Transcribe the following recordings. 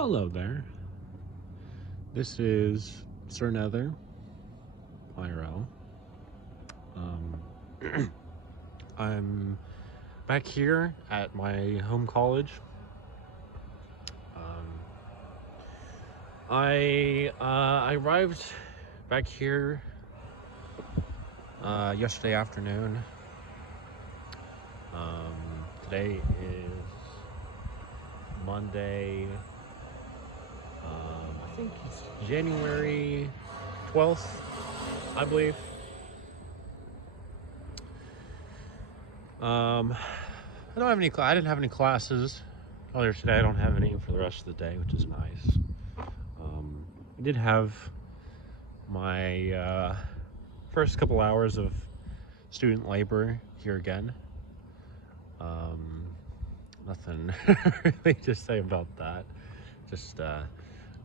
Hello there. This is Sir Nether, IRL. I'm back here at my home college. I arrived back here yesterday afternoon. Today is Monday. I think it's January 12th, I believe. I don't have any. I didn't have any classes earlier today. I don't have any for the rest of the day, which is nice. I did have my first couple hours of student labor here again. Nothing really to say about that. Just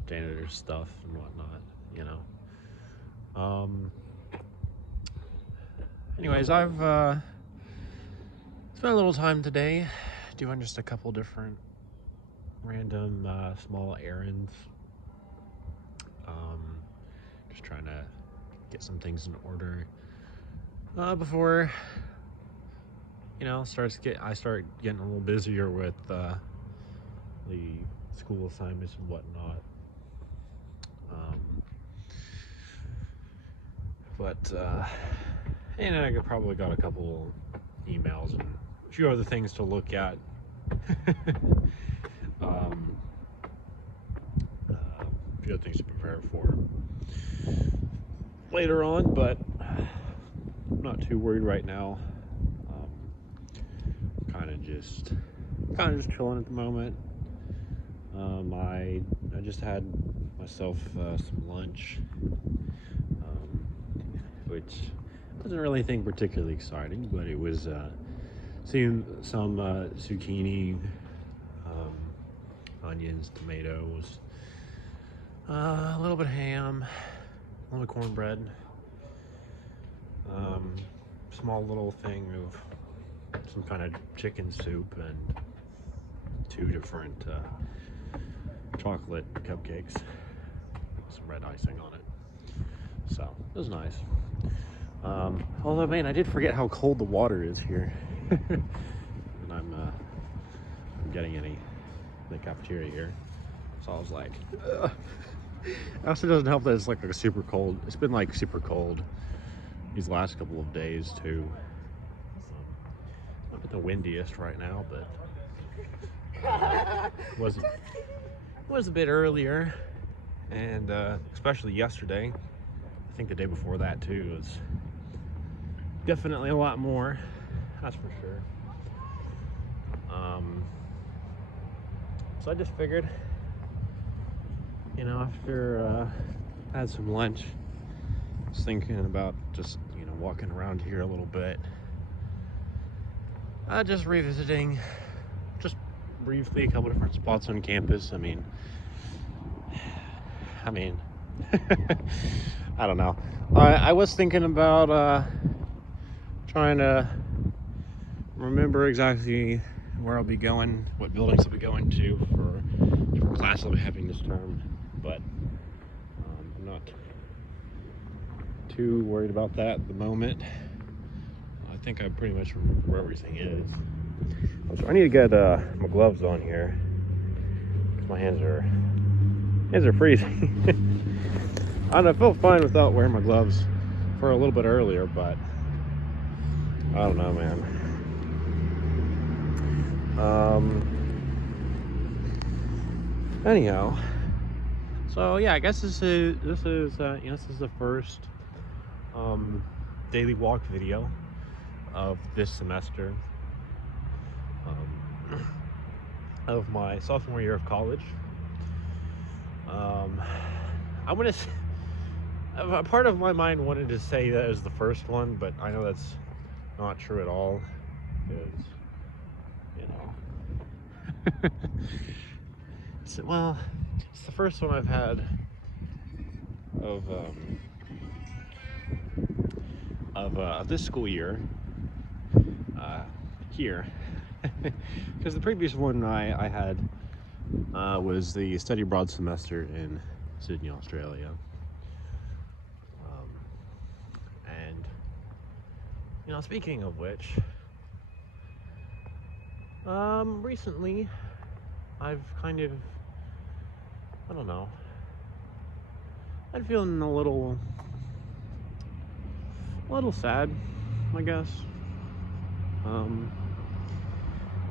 janitor stuff and whatnot, you know. Anyways, I've spent a little time today doing just a couple different random small errands. Just trying to get some things in order before I start getting a little busier with the school assignments and whatnot. And I probably got a couple emails and a few other things to look at. A few other things to prepare for later on, but I'm not too worried right now. Kind of just chilling at the moment. I just had myself some lunch, which wasn't really anything particularly exciting, but it was seeing some zucchini, onions, tomatoes, a little bit of ham, a little bit of cornbread, small little thing of some kind of chicken soup, and two different chocolate cupcakes with some red icing on it. So it was nice. Although, man, I did forget how cold the water is here. And I'm getting any in the cafeteria here, so I was like, ugh. It also doesn't help that it's like a super cold. It's been like super cold these last couple of days too. Not the windiest right now, but was a bit earlier, and especially yesterday. I think the day before that too was definitely a lot more. That's for sure. So I just figured, after I had some lunch, I was thinking about just walking around here a little bit. Just revisiting, just briefly, a couple different spots on campus. I mean, I don't know. I was thinking about trying to remember exactly where I'll be going, what buildings I'll be going to for different classes I'll be having this term, but I'm not too worried about that at the moment. I think I pretty much remember where everything is. So I need to get my gloves on here because my hands are freezing. I felt fine without wearing my gloves for a little bit earlier, but I don't know, man. Anyhow, so yeah, I guess this is the first daily walk video of this semester, of my sophomore year of college. A part of my mind wanted to say that it was the first one, but I know that's not true at all, because it's the first one I've had of this school year here, because the previous one I had was the study abroad semester in Sydney, Australia. And, speaking of which, recently I've kind of, I don't know, I'm feeling a little sad, I guess.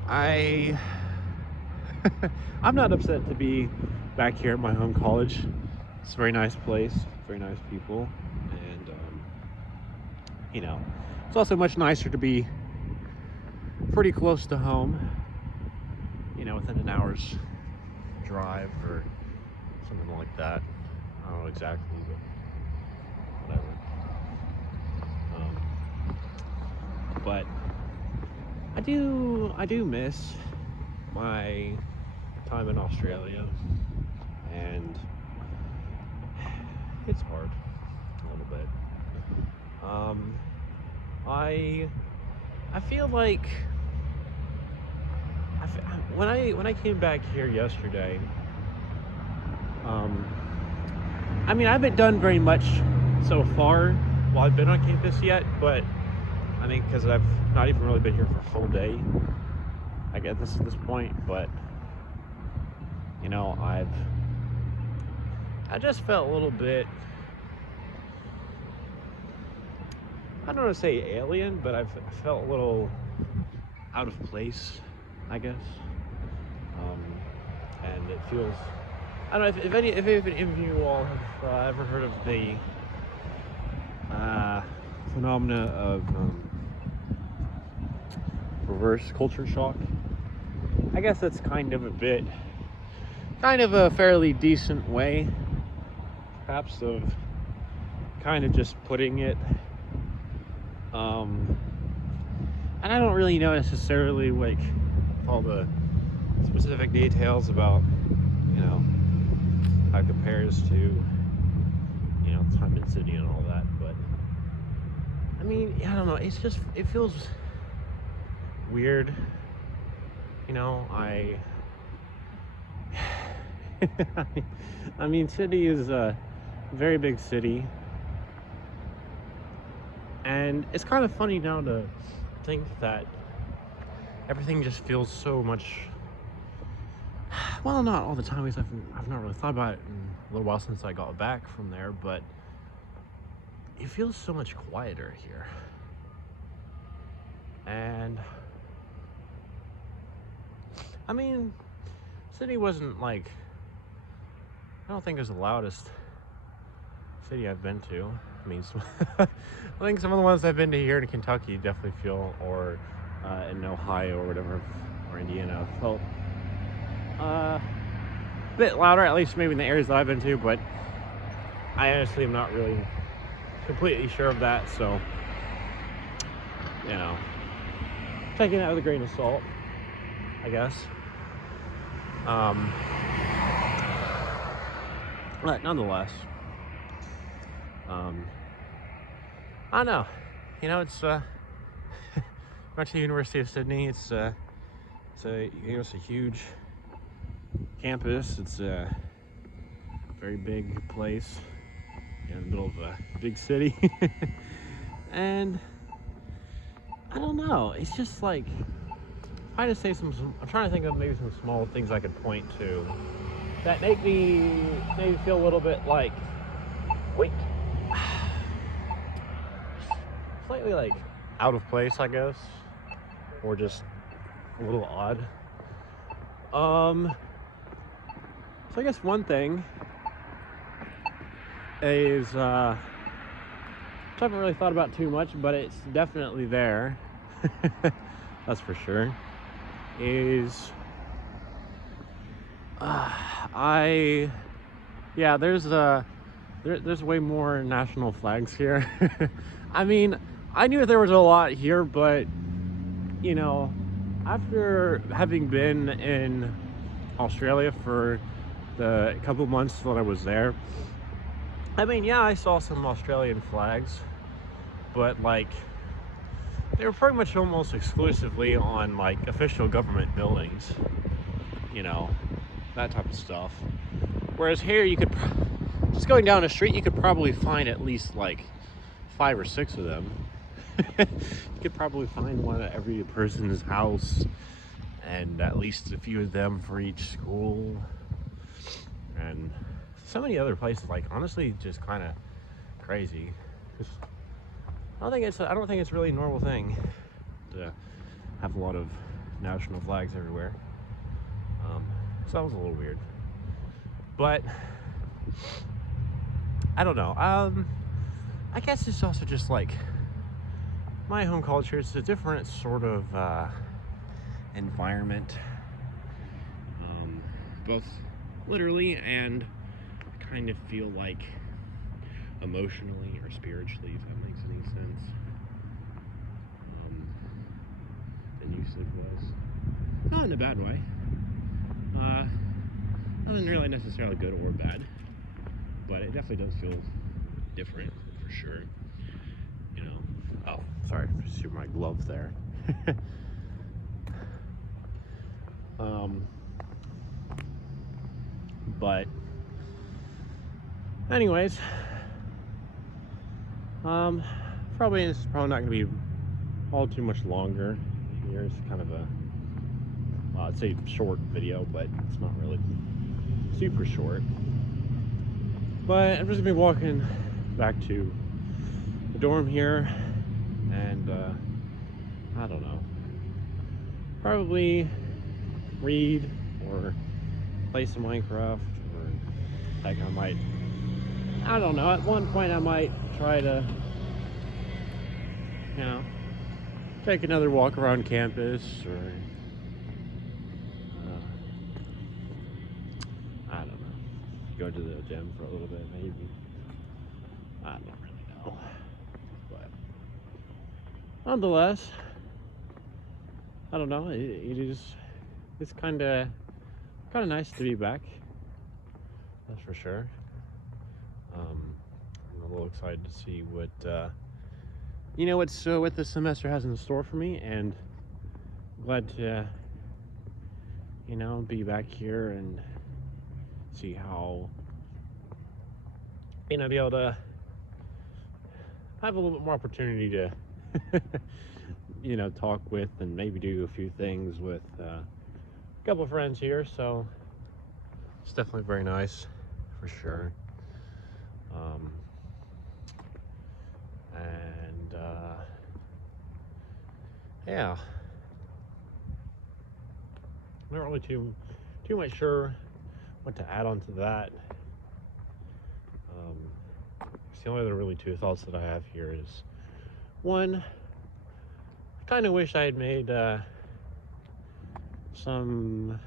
I I'm not upset to be back here at my home college. It's a very nice place, very nice people, and it's also much nicer to be pretty close to home. Within an hour's drive or something like that. I don't know exactly, but whatever. But I do miss my time in Australia, and it's hard a little bit. I feel like when I came back here yesterday, I haven't done very much so far while I've been on campus yet, but I think because I've not even really been here for a full day, I get this at this point, but I just felt a little bit, I don't want to say alien, but I felt a little out of place, I guess. And it feels, I don't know if any of you all have ever heard of the phenomena of reverse culture shock. I guess that's kind of a fairly decent way, perhaps, of kind of just putting it. And I don't really know necessarily like all the specific details about, how it compares to, time in Sydney and all that, but I don't know, it feels weird, Sydney is a very big city, and it's kind of funny now to think that everything just feels so much, well, not all the time, because I've not really thought about it in a little while since I got back from there, but it feels so much quieter here. And Sydney wasn't like, I don't think it was the loudest city I've been to. I think some of the ones I've been to here in Kentucky definitely feel, or in Ohio or whatever, or Indiana, felt a bit louder, at least maybe in the areas that I've been to, but I honestly am not really completely sure of that, so, taking that with a grain of salt, I guess. But nonetheless, I don't know. It's went to the University of Sydney. It's a huge campus. It's a very big place in the middle of a big city, and I don't know. It's just like, if I had to say I'm trying to think of maybe some small things I could point to that make me maybe feel a little bit like, wait, slightly like out of place, I guess, or just a little odd. So I guess one thing is, which I haven't really thought about too much, but it's definitely there, that's for sure, is there's way more national flags here. I knew there was a lot here, but after having been in Australia for the couple months that I was there, I saw some Australian flags, but like, they were pretty much almost exclusively on like official government buildings, that type of stuff. Whereas here, you could just going down the street, you could probably find at least like 5 or 6 of them. You could probably find one at every person's house, and at least a few of them for each school, and so many other places. Like, honestly, just kind of crazy. I don't think it's really a normal thing to have a lot of national flags everywhere. So that was a little weird, but I don't know. I guess it's also just like my home culture. It's a different sort of environment, both literally and I kind of feel like emotionally or spiritually, if that makes any sense. And usage was not in a bad way. Nothing really necessarily good or bad, but it definitely does feel different for sure. You know. Oh, sorry, I see my glove there. But anyways, probably it's probably not gonna be all too much longer. Here's kind of a, well, I'd say short video, but it's not really super short. But I'm just gonna be walking back to the dorm here, and I don't know, probably read or play some Minecraft, or like I don't know, at one point I might try to, you know, take another walk around campus, or I don't know, go to the gym for a little bit maybe. I don't really know, but nonetheless, I don't know, it's kind of nice to be back, that's for sure. I'm a little excited to see what what this semester has in store for me, and I'm glad to be back here and see how be able to have a little bit more opportunity to talk with and maybe do a few things with a couple of friends here. So it's definitely very nice for sure. And yeah, I'm not really too much sure what to add on to that. The only other really 2 thoughts that I have here is, one, I kind of wish I had made some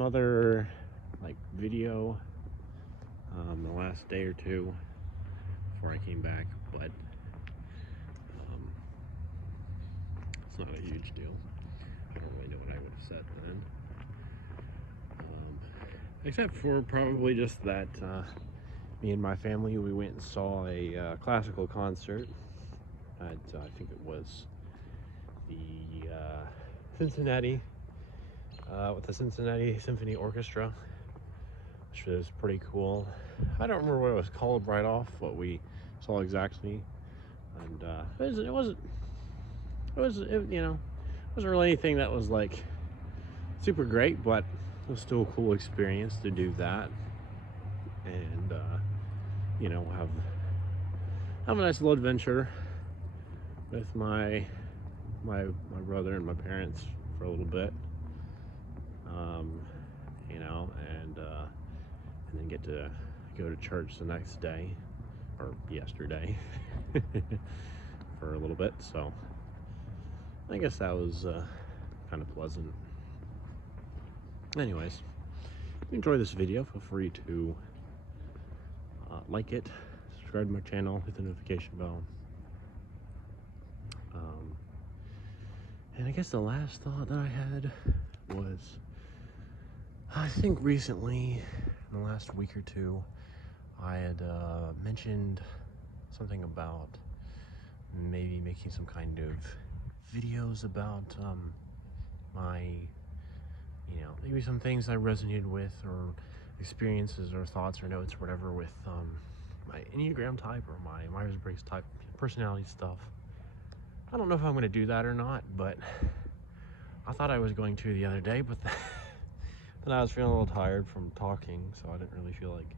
other like video the last day or 2 before I came back, but it's not a huge deal. I don't really know what I would have said then, except for probably just that me and my family, we went and saw a classical concert at I think it was the Cincinnati with the Cincinnati Symphony Orchestra, which was pretty cool. I don't remember what it was called right off, what we saw exactly, and it wasn't really anything that was like super great, but it was still a cool experience to do that, and have a nice little adventure with my brother and my parents for a little bit, and then get to go to church the next day, or yesterday, for a little bit. So I guess that was kind of pleasant. Anyways, if you enjoy this video, feel free to like it, subscribe to my channel, hit the notification bell. And I guess the last thought that I had was, I think recently, in the last week or 2, I had mentioned something about maybe making some kind of videos about my you know, maybe some things I resonated with, or experiences or thoughts or notes or whatever with my Enneagram type or my Myers-Briggs type personality stuff. I don't know if I'm going to do that or not, but I thought I was going to the other day, but then I was feeling a little tired from talking, so I didn't really feel like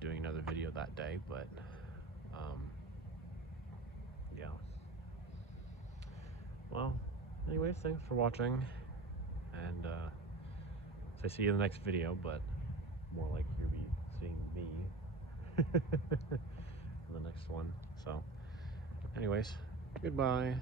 doing another video that day. But yeah. Well, anyways, thanks for watching, and so I see you in the next video, but more like you'll be seeing me in the next one. So anyways, goodbye.